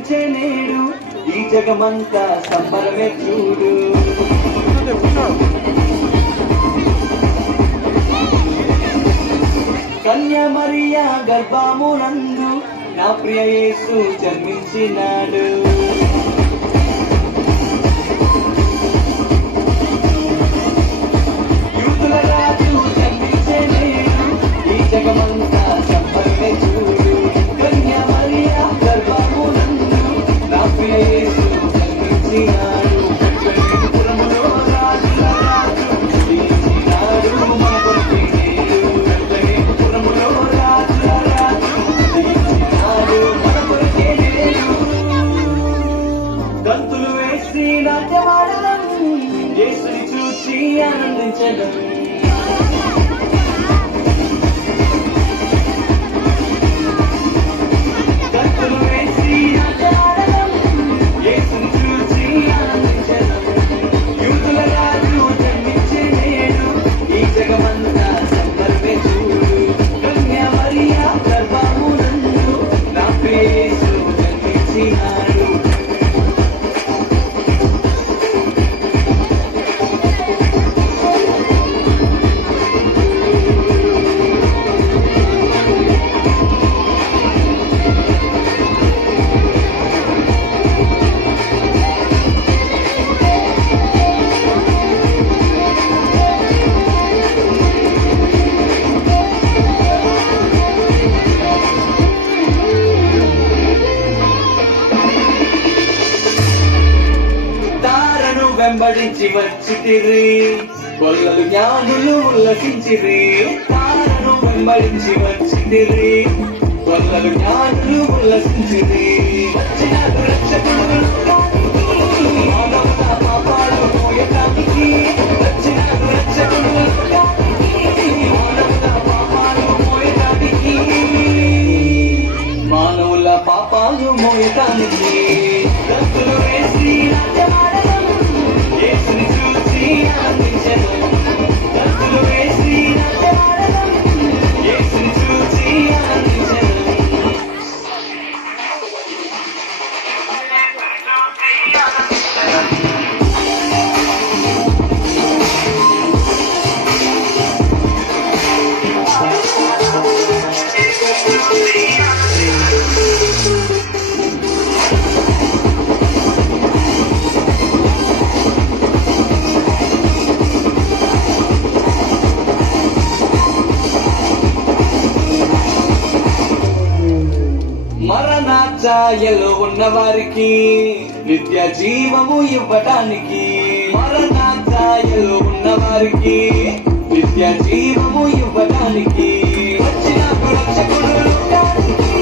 జన్మించే నేడు ఈ జగమంతా సంబరమే చూడు. కన్య మరియా గర్భమునందు నా ప్రియ యేసు జన్మించినాడు. యూదుల రాజు జన్మించే నేడు ఈ జగమంతా సంబరమే చూడు. కన్య మరియా గర్భమునందు నా ప్రియ యేసు జన్మించినాడు. పురములో రాజుల రాజు జన్మించినాడు మన కొరకే నేడు. పురములో రాజుల రాజు జన్మించినాడు మన కొరకే నేడు. గంతులు వేసి నాట్యమాడడం యేసుని చూచి ఆనందించడం. గంతులు వేసి నాట్యమాడడం యేసుని చూచి ఆనందించడం. యూదుల రాజు జన్మించే నేడు ఈ జగమంతా సంబరమే చూడు. కన్య మరియా గర్భమునందు నా ప్రియ యేసు జన్మించినాడు. తారను వెంబడించి వచ్చితిరి, కొల్లలు జ్ఞానులు ఉల్లసించిరి. తారను వెంబడించి వచ్చితిరి, కొల్లలు జ్ఞానులు ఉల్లసించిరి. వచ్చినాడు రక్షకుడు లోకానికి, మానవుల పాపాలు మోయటానికి. వచ్చినాడు రక్షకుడు లోకానికి, మానవుల పాపాలు మోయటానికి. మానవుల పాపాలు మోయటానికి. గంతులు వేసి నాట్యమాడడం యేసుని చూసి ఆనందించడం. గంతులు వేసి నాట్యమాడడం యేసుని చూసి ఆనందించడం. మరణాఛాయలో ఉన్న వారికి నిత్య జీవము ఇవ్వటానికి. మరణాఛాయలో ఉన్న వారికి నిత్య జీవము ఇవ్వటానికి. వచ్చినాడు రక్షకుడు లోకానికి,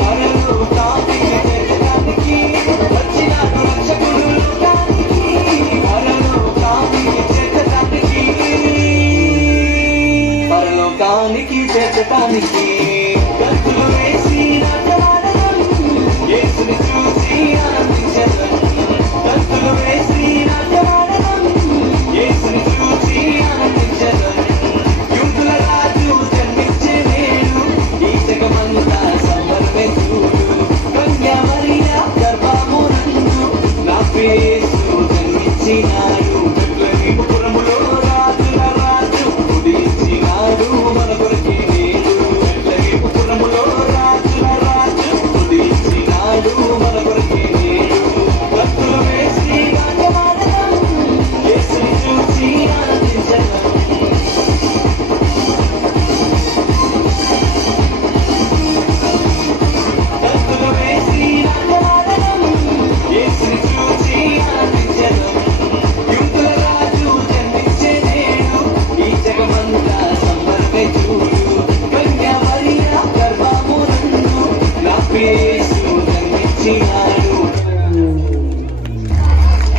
పరలోకానికి చేర్చడానికి. వచ్చినాడు రక్షకుడు లోకానికి, పరలోకానికి చేర్చడానికి. పరలోకానికి చేర్చడానికి. గంతులు వేసి